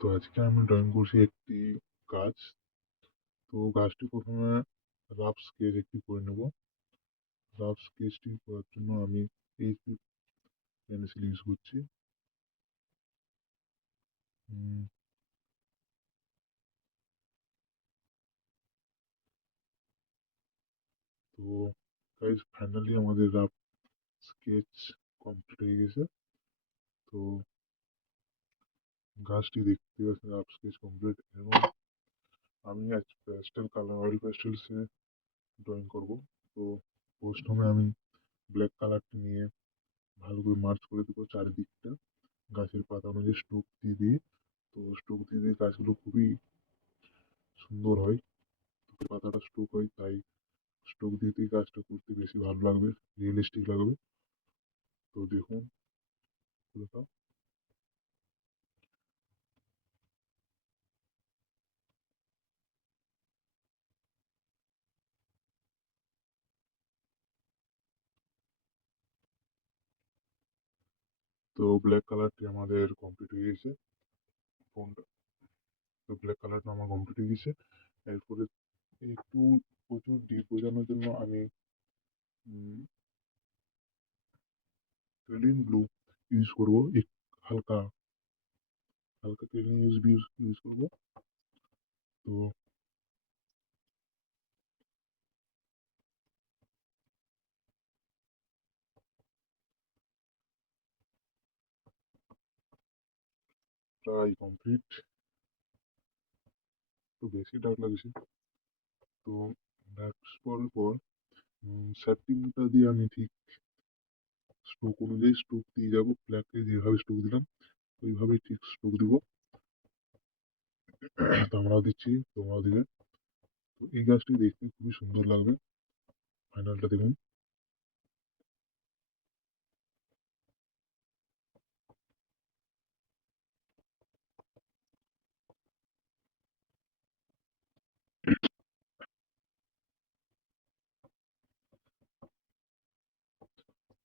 তো আজকে আমি ড্রয়িং করছি একটি গাছ। তো গাছটি প্রথমে রাফ স্কেচ একটি করে নেব। রাফ স্কেচটি করার জন্য আমি এইচবি পেন্সিল ইউজ করছি। উম, তো গাইজ ফাইনালি আমাদের রাফ স্কেচ কমপ্লিট হয়ে গেছে। তো গাছটি দেখতে পাচ্ছেন রাফ স্কেচ কমপ্লিট, এবং আমি আজ প্যাস্টেল কালার অয়েল প্যাস্টেলসে ড্রয়িং করব। তো প্রথমে আমি ব্ল্যাক কালারটি নিয়ে ভালো করে মার্চ করে দেবো চারিদিকটা গাছের পাতা অনুযায়ী স্ট্রোক দিয়ে দিয়ে। তো স্ট্রোক দিয়ে দিয়ে গাছগুলো খুবই সুন্দর হয়, পাতাটা স্ট্রোক হয়, তাই স্ট্রোক দিয়ে দিয়ে কাজটা করতে বেশি ভালো লাগবে, রিয়েলিস্টিক লাগবে। তো দেখুন পুরোটা। তো ব্ল্যাক কালারটি আমাদের কমপ্লিট হয়ে গেছে। ফোনটা তো ব্ল্যাক কালারটা আমার কমপ্লিট হয়ে গেছে। এরপরে একটু প্রচুর ডিপ বোঝানোর জন্য আমি ক্রিলিন ব্লু ইউজ করবো। হালকা হালকা ক্রিলিন ইউজ করবো। তো প্রায় কমপ্লিট, একটু বেশি ডার্ক লাগছে। তো ডার্ক পরের পর সেটিংটা দিয়ে আমি ঠিক স্ট্রোক অনুযায়ী স্ট্রোক দিয়ে যাবো। ব্ল্যাকে যেভাবে স্ট্রোক দিলাম ওইভাবেই ঠিক স্ট্রোক দিব। তো আমরাও দিচ্ছি, তোমরাও দিবে। তো এই গাছটি দেখতে খুবই সুন্দর লাগবে। ফাইনালটা দেখুন।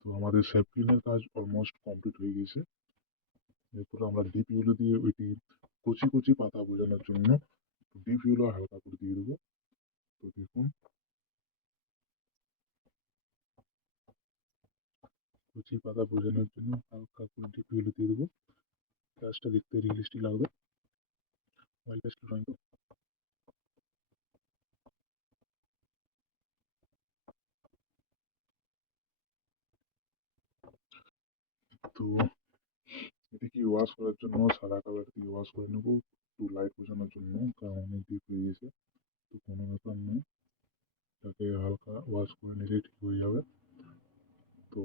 তো আমাদের স্যাপলিনের কাজ অলমোস্ট কমপ্লিট হয়ে গেছে। এরপর আমরা ডিপ ইউলো দিয়ে ওইটি কচি কচি পাতা বোঝানোর জন্য ডিপ ইউলো হালকা করে দিয়ে দেবো। তো দেখুন, কচি পাতা বোঝানোর জন্য হালকা করে ডিপ ইউলো দিয়ে দেবো। গাছটা দেখতে রিয়েলিস্টিক লাগবে। Wild life drawing. তো এটিকে ওয়াশ করার জন্য সাদা কালার দিয়ে ওয়াশ করে নেবো, একটু লাইট বোঝানোর জন্য, কারণ অনেক ডিপ হয়ে গেছে। তো কোনো ব্যাপার নেই, তাকে হালকা ওয়াশ করে নিলেই ঠিক হয়ে যাবে। তো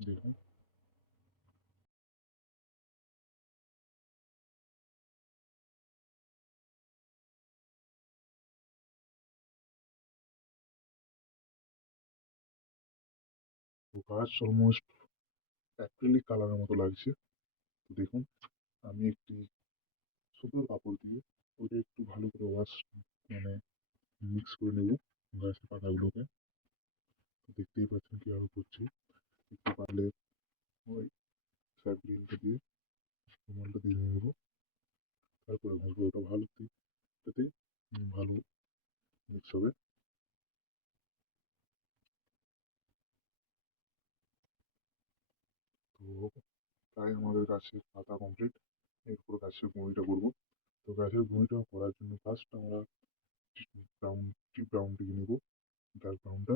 দেখুন। তো গাছ অলমোস্ট অ্যাক্রিলিক কালারের মতো লাগছে। তো দেখুন, আমি একটি সুতির কাপড় দিয়ে ওটা একটু ভালো করে ওয়াশ মানে মিক্স করে নেব গাছের পাতাগুলোকে। তো দেখতেই পাচ্ছেন কিভাবে করছি। একটু পারলে ওই স্যাপ্লিনটা দিয়ে রুমালটা দিয়ে নেবো, তারপরে ঘষবো। ওটা ভালো যাতে ভালো মিক্স হবে। তো প্রায় আমাদের গাছের পাতা কমপ্লিট। এরপর গাছের গুঁড়িটা করবো। তো গাছের গুঁড়িটা করার জন্য ফার্স্ট আমরা ব্রাউন ব্রাউনটিকে নেবো, ডার্ক ব্রাউনটা।